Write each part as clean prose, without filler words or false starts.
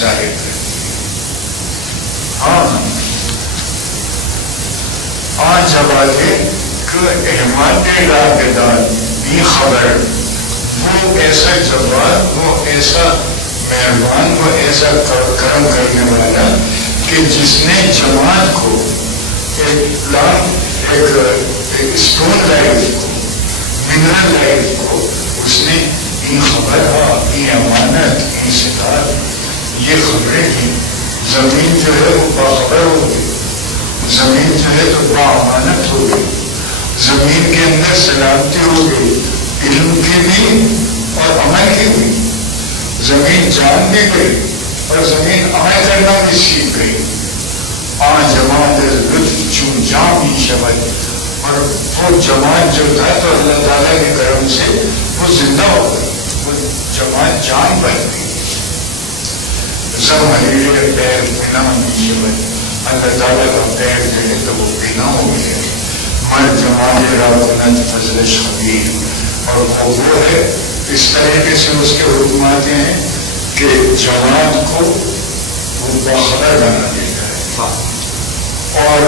ظاہر کریں. ہاں آج جب آگے کہ احمد رابطان بھی خبر، وہ ایسا جوان، وہ ایسا مہربان، وہ ایسا کرم کرنے والا کہ جس نے جماعت کو ایک اسٹون لائف کو، منرل لائف کو، اس نے این خبر این امانت این ستار یہ خبریں تھیں. زمین جو ہے وہ باخبر ہو گئی، زمین جو ہے تو باامانت ہو گئی، زمین کے اندر سلامتی ہو گئی، علم کی بھی اور عمل کی بھی. زمین جان بھی گئی اور زمین عمل کرنا بھی سیکھ گئی. جماعت لطف چون جام ہی شبد، اور وہ جماعت جو تھا تو اللہ تعالیٰ کے کرم سے وہ زندہ ہو گئی، وہ جماعت جان بن گئی. زم حریر پیر بنا ہی شبد، اللہ تعالیٰ کا پیر جو ہے تو وہ بنا ہو گیا. مر جماعت راکنت فضل خبیر، اور وہ ہے اس طریقے سے اس کے حکم آتے ہیں کہ جماعت کو وہ باخبر بنا دیتا ہے، اور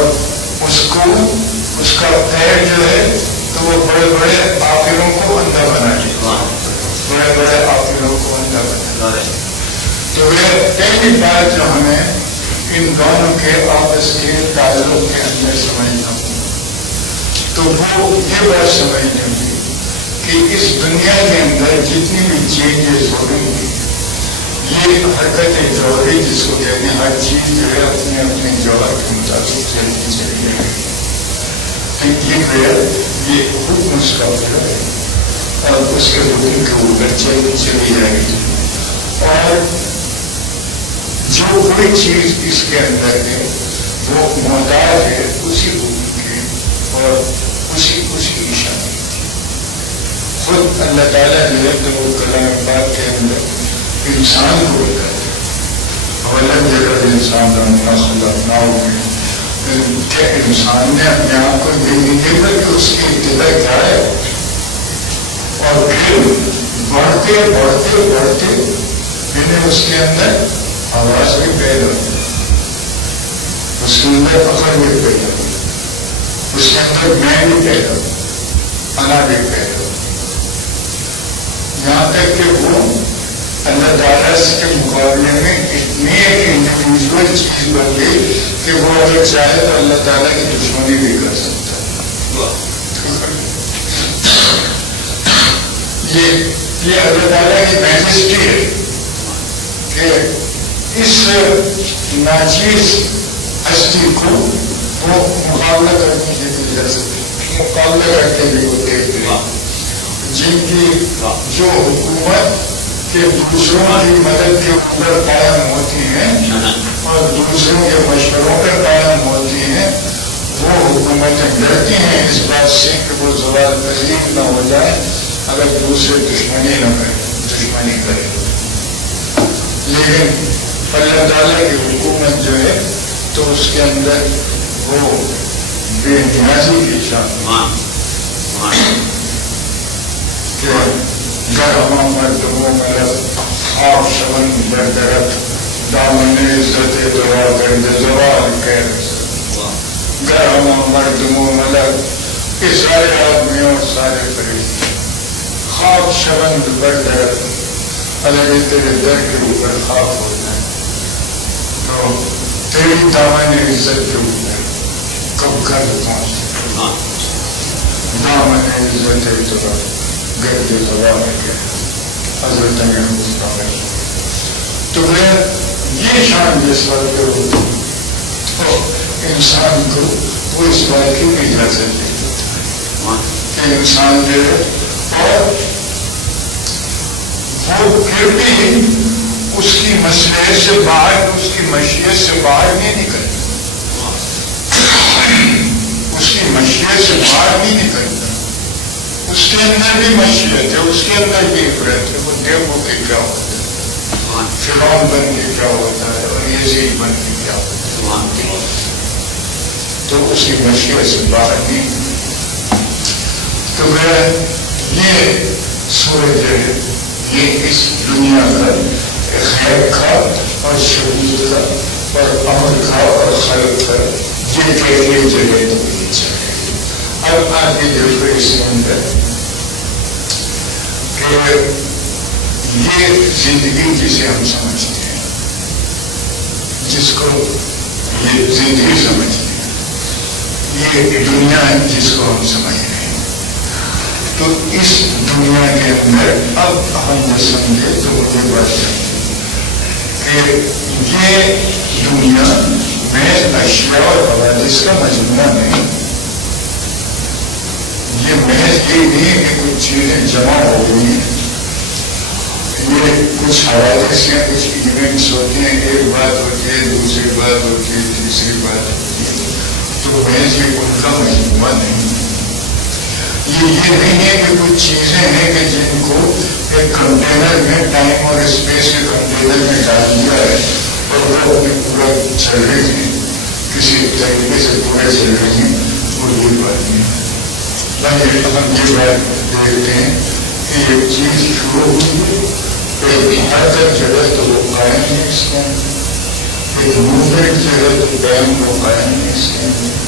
اس کو اس کا پیر جو ہے تو وہ بڑے بڑے آخروں کو اندھا بنا دیتا ہے، بڑے بڑے آخروں کو اندھا بنا دیتا ہے. تو یہ پہلی بات جو ہمیں ان دونوں کے آپس کے تعلق کے اندر سمجھنا ہو تو وہ یہ بات سمجھنے ہوگی کہ اس دنیا کے اندر جتنی بھی چینجز ہو رہی ہیں، یہ حرکت جوہری جس کو کہتے ہیں، ہر چیز جو ہے اپنے اپنے جوہر کے مطابق چلتی چلی جائے گی. یہ حکم اس کا ہے اور اس کے حکم کے اوپر چلی جائے گی. اور جو کوئی چیز اس کے اندر ہے وہ محتاج ہے اسی حکم کے اور اسی اشارے. خود اللہ تعالیٰ جو ہے تو وہ کلام پاک کے اندر انسان کو بتایا اولم جگہ انسان رنگا خلقنا ہوئے کہ انسان نے اپنے آپ کو یہ نہیں دیکھا کہ اس کی ابتدا کیا ہے، اور پھر بڑھتے بڑھتے بڑھتے میں اس کے اندر آواز بھی پیدا ہوئی، اس کے اندر عقل بھی پیدا ہوئی، اس کے اندر میں بھی پیدا ہوئی، انا بھی پیدا ہوئی، یہاں تک کہ وہ اللہ تعالیٰ کے مقابلے میں اتنی ایک انڈیویژل چیز بن گئی کہ وہ اگر چاہے تو اللہ تعالیٰ کی دشمنی بھی کر سکتا ہے. یہ اللہ تعالیٰ کی میجسٹی ہے کہ اس ناچیز ہستی کو وہ مقابلہ کرنے کے لیے مقابلہ کرتے بھی ہوتے ہیں، جن کی جو حکومت کہ دوسروں کی مدد کے اوپر قائم ہوتی ہیں اور دوسروں کے مشوروں پر قائم ہوتی ہیں، وہ حکومتیں ڈرتی ہیں اس بات سے کہ وہ زوال پذیر نہ ہو جائے اگر دوسرے دشمنی کرے. لیکن اللہ تعالیٰ کی حکومت جو ہے تو اس کے اندر وہ بے نیازی کی شان گرما مردموں ملک آپ شمن بردرت دامن عزت دعا گرد زوال کہہ گرما مردموں ملک یہ سارے آدمی اور سارے فرشتے خواب شمن بردرت اللہ تیرے در کے اوپر خواب ہو جائے تو تیری دامن عزت کے اوپر کب گرد پہنچے. دامن عزت دعا گرد زبا میں گیا حضرت مصطفیٰ. تو میں یہ شان جس وقت ہوتی تو انسان کو وہ اس بات کی بھی اجازت دیتی کہ انسان جو ہے اور وہ پھر بھی اس کی مصلحت سے باہر، اس کی مشیت سے باہر نہیں نکلتا، اس کی مشیت سے باہر نہیں نکلتا. اس کے اندر بھی مشیت ہے، اس کے اندر بھی عبرت ہے. وہ دیکھو کہ کیا ہوتا ہے، فرعون بن کے کیا ہوتا ہے اور یزید بن کے کیا ہوتا ہے، تو اس کی مشیت سے باہر نہیں. تو یہ سورج ہے، یہ اس دنیا کا خیر کا اور شہود کا اور امر کا اور خلق کا یہ کیفیت جگہ تو نہیں چاہیے. اب آگے دیکھو اس کے اندر کہ یہ زندگی جسے ہم سمجھتے ہیں، جس کو یہ زندگی سمجھتے ہیں، یہ دنیا جس کو ہم سمجھ رہے ہیں، تو اس دنیا کے اندر اب ہم یہ سمجھے تو مجھے بات کہ یہ دنیا محض اشیاء اور حوادث کا مجموعہ نہیں. یہ محض یہ نہیں کہ کچھ چیزیں جمع ہو گئی ہیں، یہ کچھ حوادث ہیں، کچھ ایونٹس ہوتے ہیں، ایک بات ہوتی ہے، دوسری بات ہوتی ہے، تیسری بات ہوتی ہے، تو محض یہ ان کا مجموعہ نہیں. یہ نہیں ہے کہ کچھ چیزیں ہیں کہ جن کو ایک کنٹینر میں ٹائم اور اسپیس کے کنٹینر میں ڈال دیا ہے اور وہ اپنے پورا چل رہے ہیں، کسی طریقے سے پورے چل رہے ہیں، وہ یہ بات نہیں. ہم یہ بات دیکھتے ہیں کہ ایک چیز شروع ہوئی ہے، ایک حرکت جو ہے تو وہ قائم ہے اس کے اندر، ایک موومنٹ جو ہے تو ٹائم وہ قائم ہے اس کے اندر،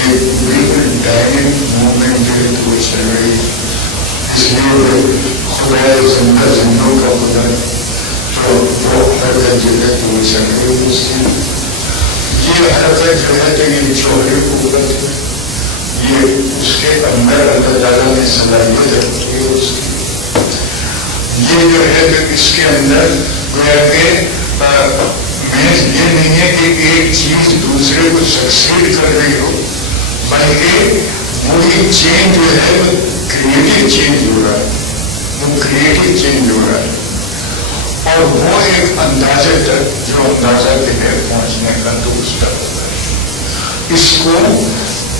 ایک بالکل ڈائنمک موومنٹ جو ہے تو وہ چل رہی ہے. اس لیے خدا زندہ زندوں کا خدا تو وہ حرکت جو ہے تو وہ چل رہی ہے اس کے اندر. یہ حرکت جو ہے تو یہ جوہری قوت ہے، یہ اس کے اندر اللہ تعالیٰ نے صلاحیت رکھی ہے اس کی. یہ جو ہے کہ اس کے اندر گویا کہ محض یہ نہیں ہے کہ ایک چیز دوسرے کو سکسیڈ کر رہی ہو، بلکہ وہی چینج جو ہے وہ کریٹو چینج ہو رہا ہے، وہ کریٹو چینج ہو رہا ہے. اور وہ ایک اندازے تک جو اندازہ کے ہے پہنچنے کا تو اس تک ہوتا ہے. اس کو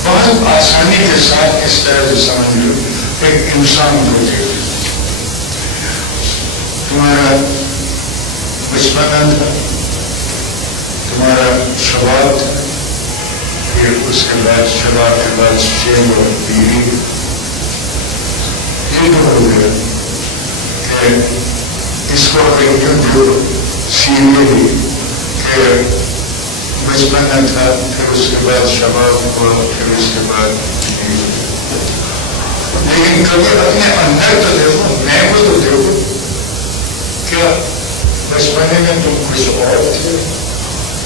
بہت آسانی کے ساتھ اس طرح سے سمجھ لو. ایک انسان کو دیکھو، تمہارا بچپن تھا، تمہارا شباب تھا، پھر اس کے بعد شباب کے بعد شیب اور پیری. یہ تو ہو گیا کہ اس کو ایک جو سیریلی کہ بچپن تھا، پھر اس کے بعد شباب ہوا، پھر اس کے بعد. لیکن کبھی اپنے اندر تو دیکھو، میں کو تو دیکھو، کیا بچپنے میں تم کچھ اور تھے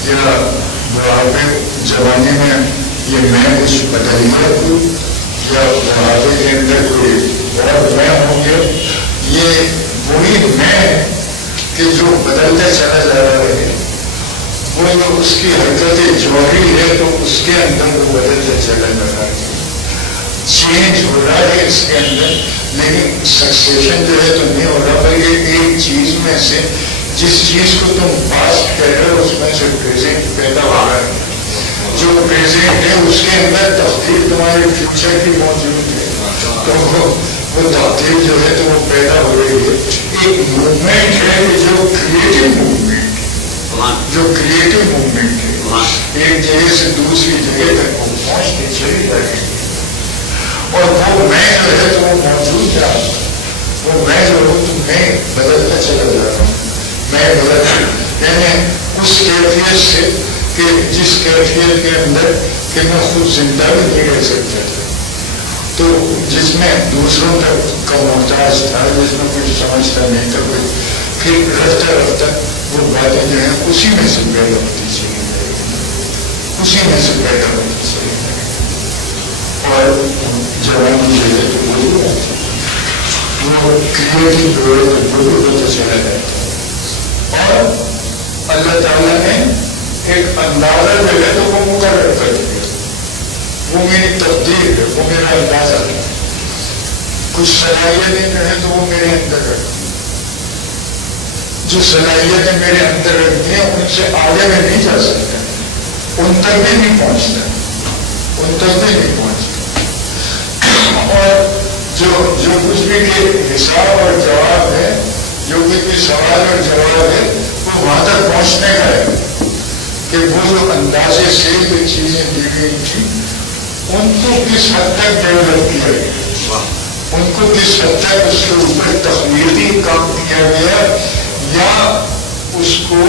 یا بڑھاپے جوانی میں یہ میں کچھ بدل گیا کوئی، یا بڑھاپے کے اندر کوئی اور میں ہوں گے؟ یہ وہی میں کہ جو بدلتا چلا جا رہا ہے، وہ جو اس کی حرکت جوہری ہے تو اس کے اندر وہ بدلتا چلا جا رہا ہے، چینج ہو رہا ہے اس کے اندر. لیکن سکسیشن جو ہے تو نہیں ہو رہا، بلکہ ایک چیز میں سے جس چیز کو تم پاسٹ کہہ رہے ہو اس میں سے پریزنٹ پیدا ہو رہا ہے. جو پریزنٹ ہے اس کے اندر تبدیل تمہارے فیوچر کی موجود ہے، تو وہ تبدیل جو ہے تو وہ پیدا ہو رہی ہے. ایک موومنٹ ہے جو کریٹو موومنٹ، جو کریٹو موومنٹ ہے، ایک جگہ سے دوسری جگہ تک وہ پہنچتے چلی جا رہی ہے. اور وہ میں جو ہے تو وہ موجود رہا، وہ میں جو ہوں تو میں بدلتا چلا جا رہا ہوں. میں بدلتا یعنی اس کیفیت سے کہ جس کیفیت کے اندر کہ میں خود زندہ بھی نہیں رہ سکتا تھا، تو جس میں دوسروں تک کا محتاج تھا، جس میں کچھ سمجھتا نہیں تھا کوئی، پھر رفتہ رفتہ وہ باتیں جو ہیں اسی میں سے پیدا ہوتی چلی جائے گی، اسی میں سے پیدا ہوتی چلی جائے گی. اور جوانی جو ہے تو وہی بات ہے، وہ کریٹو جو ہے تو وہ بھی ہوتا چلا جاتا ہے. اور اللہ تعالیٰ نے ایک اندازہ جو ہے تو وہ مقرر کر دیا، وہ میری تقدیر ہے، وہ میرا اندازہ ہے. کچھ صلاحیتیں جو ہیں تو وہ میرے اندر رکھتی ہیں، جو صلاحیتیں میرے اندر رکھتی ہیں ان سے آگے میں نہیں جا سکتا، ان تک بھی نہیں پہنچتا، ان تک بھی نہیں پہنچتا. اور جو کچھ بھی حساب اور جواب ہے، جو کچھ بھی سوال اور جواب ہے، وہ وہاں تک پہنچنے کا ہے کہ وہ جو اندازے سے جو چیزیں دی گئی تھیں ان کو کس حد تک ڈیولپ کیا گیا، ان کو کس حد تک اس کے اوپر تخلیقی کام کیا گیا، یا اس کو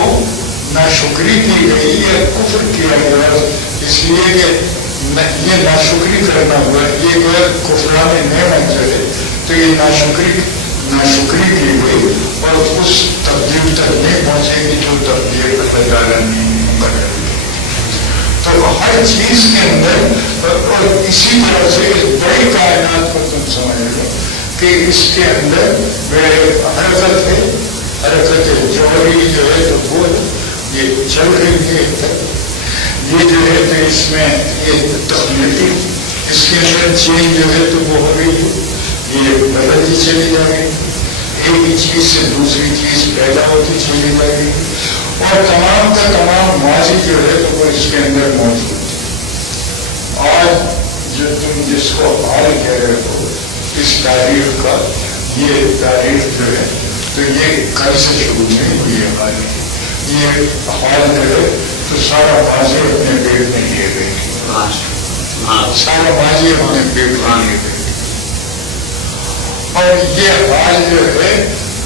ناشکری کی گئی یا کفر کیا گیا، اس لیے کہ یہ ناشکری کرنا ہوا، یہ جو کفران نعمت جو ہے تو یہ ناشکری کی گئی اور اس تقدیر تک نہیں پہنچے گی جو تقدیر اللہ تعالیٰ نے مقرر کی۔ تو ہر چیز کے اندر، اور اسی طرح سے اس بڑی کائنات کو تم سمجھ لو کہ اس کے اندر حرکت ہے، حرکت جوہری جو ہے تو وہ یہ چل رہی ہے، یہ جو ہے تو اس میں یہ تخلیقی، اس کے اندر چینج جو ہے تو وہ ہو رہی ہے، یہ بدلتی چلی جا رہی ہے، ایک ہی چیز سے دوسری چیز پیدا ہوتی چلی جا رہی ہے، اور تمام کا تمام ماضی جو ہے تو وہ اس کے اندر موجود ہے۔ آج جو تم جس کو حال کہہ رہے ہو اس تاریخ کا، یہ تاریخ جو ہے تو یہ کل سے شروع نہیں ہوئی ہے، حال یہ حال جو ہے تو سارا ماضی اپنے پیٹ میں لیے گئے، سارا ماضی اپنے پیٹ میں لیے گئے، اور یہ حال جو ہے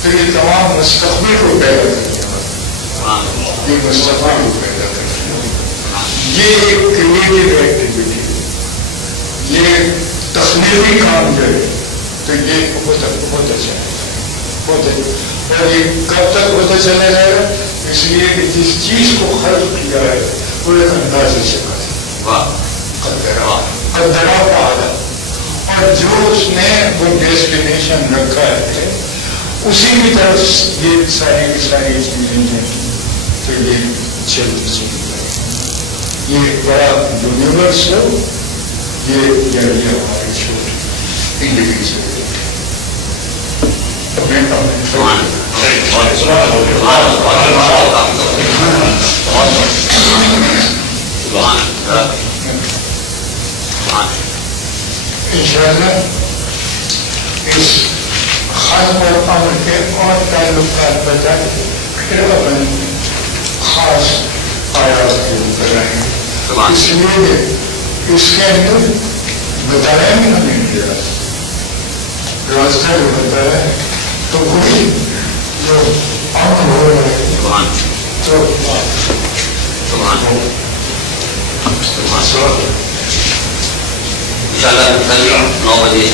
تو یہ تمام مستقبل کو پیدا کرنے والا، یہ مستقبل کو پیدا کرنے والا، یہ ایک کریٹو ایکٹیویٹی، یہ تخلیقی کام جو ہے تو یہ ہوتا اچھا ہے، اور یہ کب تک ہوتا چلا جائے گا؟ اس لیے کہ جس چیز کو خلق کیا ہے وہ ایک اندازے سے قدرہ پالا، اور جو اس نے وہ ڈیسٹینیشن رکھا ہے اسی کی طرف یہ ساری کی ساری چیزیں ہیں تو یہ چلتی چلی جائے، یہ ایک بڑا یونیورس ہو، یہ ہماری چھوٹی انڈیویجول انشاءاللہ اس خلق اور امر کے اور تعلقات بتائیں، پھر اپنے خاص آیات کے اوپر رہیں، اس لیے اس کے اندر بتایا ہی نہیں گیا، راستہ جو بتایا ہے تو وہی جو امر ہو رہا ہے تو انشاءاللہ کل 9 بجے